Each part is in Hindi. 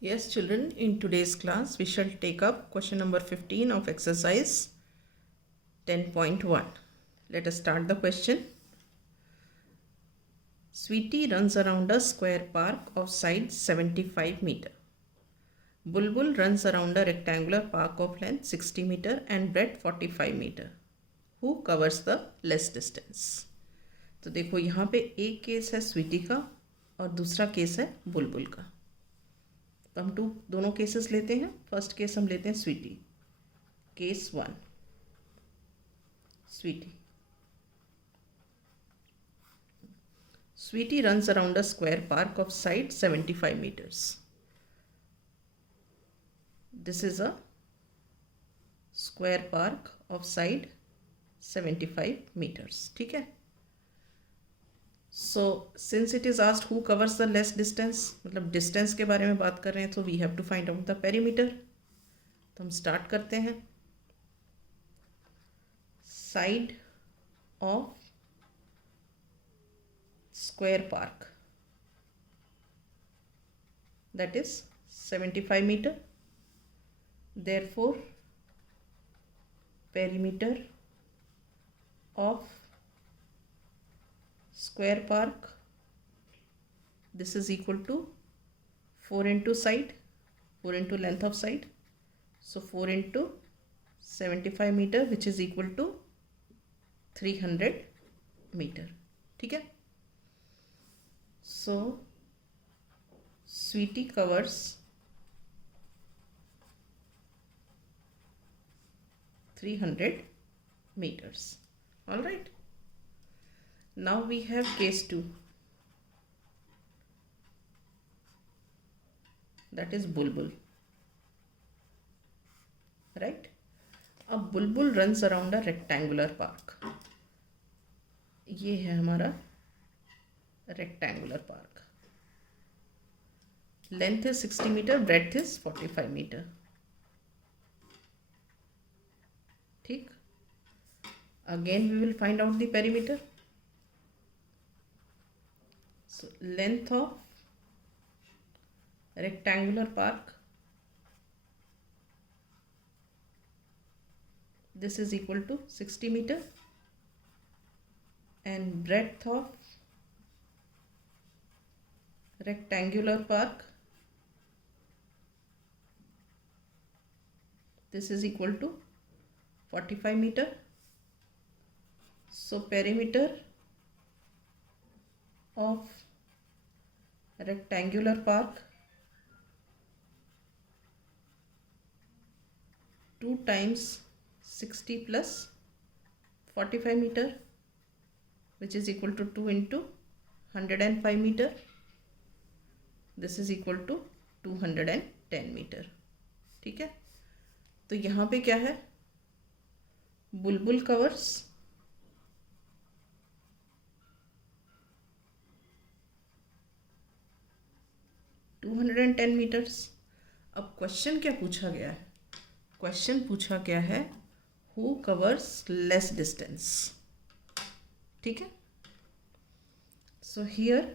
Yes, children, in today's class, we shall take up question number 15 of exercise 10.1. Let us start the question. Sweetie runs around a square park of side 75 meter. Bulbul runs around a rectangular park of length 60 meter and breadth 45 meter. Who covers the less distance? तो देखो यहाँ पे एक केस है स्वीटी का और दूसरा केस है बुलबुल का. तो हम दोनों केसेस लेते हैं. फर्स्ट केस हम लेते हैं Sweetie. Case 1, Sweetie. Sweetie runs around a square park of side 75 meters. This is a square park of side 75 meters. ठीक है. So since it is asked who covers the less distance, मतलब distance के बारे में बात कर रहे हैं, तो we have to find out the perimeter. तो हम start करते हैं. Side of square park, that is 75 meter. Therefore perimeter of square park, this is equal to 4 into side, 4 into length of side, so 4 into 75 meter, which is equal to 300 meter. ठीक है. So Sweetie covers 300 meters. All right. Now we have case 2. That is Bulbul. Right. A Bulbul runs around a rectangular park. ये है हमारा rectangular park. Length is 60 meter, breadth is 45 meter. ठीक. Again we will find out the perimeter. So length of rectangular park, this is equal to 60 meter, and breadth of rectangular park, this is equal to 45 meter. So perimeter of rectangular park 2 times 60 plus 45 meter, which is equal to 2 into 105 meter. This is equal to 210 meter. ठीक है. तो यहाँ पे क्या है? बुलबुल कवर्स 210 मीटर्स. अब क्वेश्चन क्या पूछा गया है? क्वेश्चन पूछा गया है हु कवर्स लेस डिस्टेंस. ठीक है. So here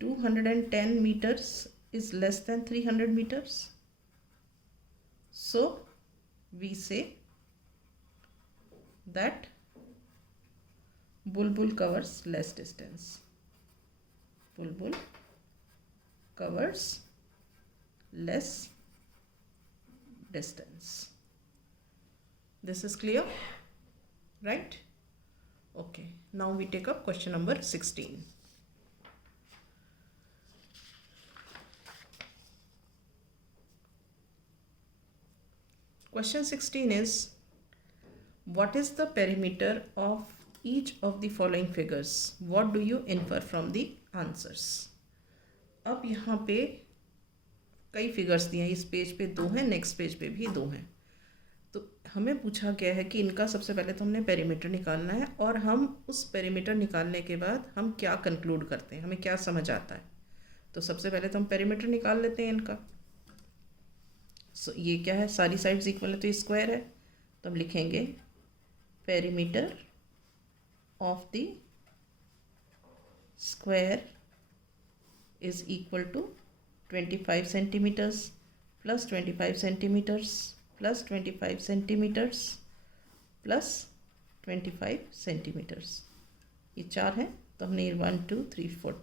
210 meters is less than 300 meters. So we say that Bulbul covers less distance. Bulbul covers less distance. This is clear, right? Okay. Now we take up question number 16. Question 16 is, what is the perimeter of each of the following figures? What do you infer from the answers? अब यहाँ पे कई फिगर्स दिए हैं. इस पेज पे 2 हैं, नेक्स्ट पेज पे भी 2 हैं. तो हमें पूछा गया है कि इनका सबसे पहले तो हमने पेरीमीटर निकालना है, और हम उस पेरीमीटर निकालने के बाद हम क्या कंक्लूड करते हैं, हमें क्या समझ आता है. तो सबसे पहले तो हम पेरीमीटर निकाल लेते हैं इनका. सो ये क्या है? सारी साइड्स इक्वल है तो ये स्क्वायर है. तो हम लिखेंगे perimeter of the square is equal to 25 centimeters plus 25 centimeters plus 25 centimeters plus 25 centimeters. ये 4 है तो हमने 1 2 3 4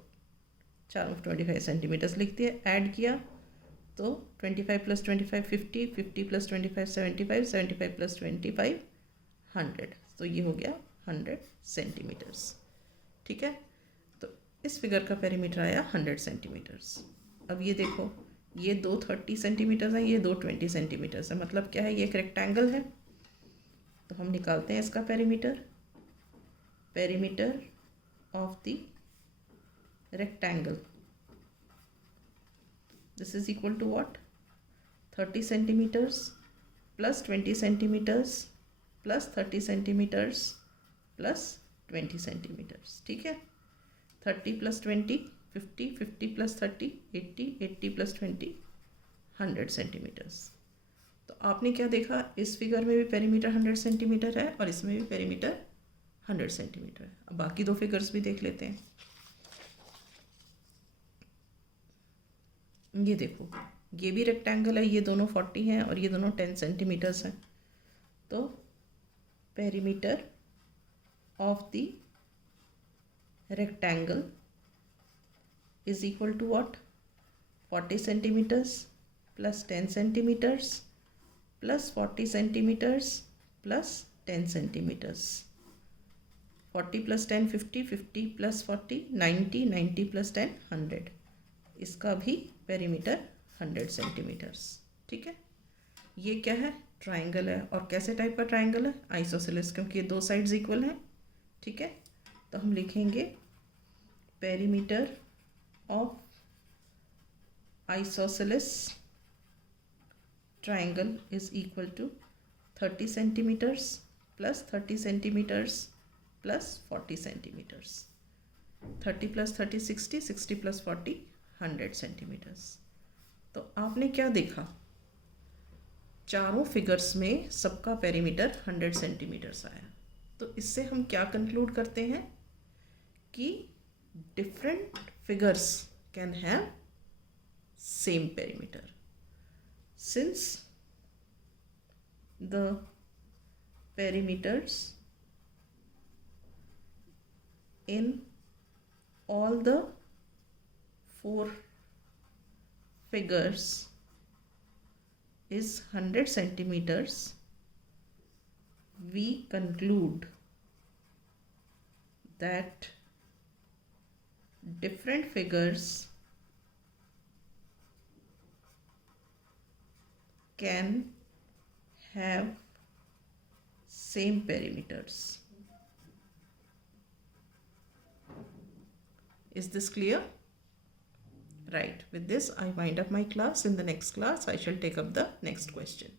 4 25 सेंटीमीटर्स लिख दिया. ऐड किया तो 25 प्लस 25 50, 50 प्लस 25 75, 75 प्लस 25 100. तो ये हो गया 100 सेंटीमीटर्स. ठीक है, तो इस फिगर का पेरीमीटर आया 100 सेंटीमीटर्स. अब ये देखो, ये दो 30 सेंटीमीटर्स हैं, ये दो 20 सेंटीमीटर्स है. मतलब क्या है, ये एक रेक्टेंगल है. तो हम निकालते हैं इसका perimeter. Perimeter of the rectangle, this is equal to what? 30 centimeters plus 20 centimeters plus 30 centimeters plus 20 centimeters. ठीक है, 30 plus 20 50, 50 plus 30 80, 80 plus 20 100 सेंटीमीटर्स. तो आपने क्या देखा, इस फिगर में भी पेरीमीटर 100 सेंटीमीटर है और इसमें भी पेरीमीटर 100 सेंटीमीटर है. अब बाकी दो फिगर्स भी देख लेते हैं. ये देखो, ये भी रेक्टेंगल है, ये दोनों 40 हैं और ये दोनों 10 सेंटीमीटर्स हैं. तो perimeter of the rectangle is equal to what? 40 centimetres plus 10 centimetres plus 40 centimetres plus 10 centimetres. 40 plus 10 50, 50 plus 40 90, 90 plus 10 100. इसका भी पेरीमीटर 100 सेंटीमीटर्स. ठीक है, ये क्या है? ट्राइंगल है. और कैसे टाइप का ट्राइंगल है? आइसोसेलेस, क्योंकि ये दो साइड्स इक्वल हैं. ठीक है, तो हम लिखेंगे perimeter of isosceles triangle is equal to 30 centimetres plus 30 centimetres plus 40 centimetres. 30 plus 30 60, 60 plus 40 100 centimetres. तो आपने क्या देखा, चारों फिगर्स में सबका पेरीमीटर 100 सेंटीमीटर्स आया. तो इससे हम क्या कंक्लूड करते हैं कि different figures can have same perimeter since the perimeters in all the 4 figures is 100 centimeters. We conclude that different figures can have same perimeters. Is this clear? Right. With this, I wind up my class. In the next class, I shall take up the next question.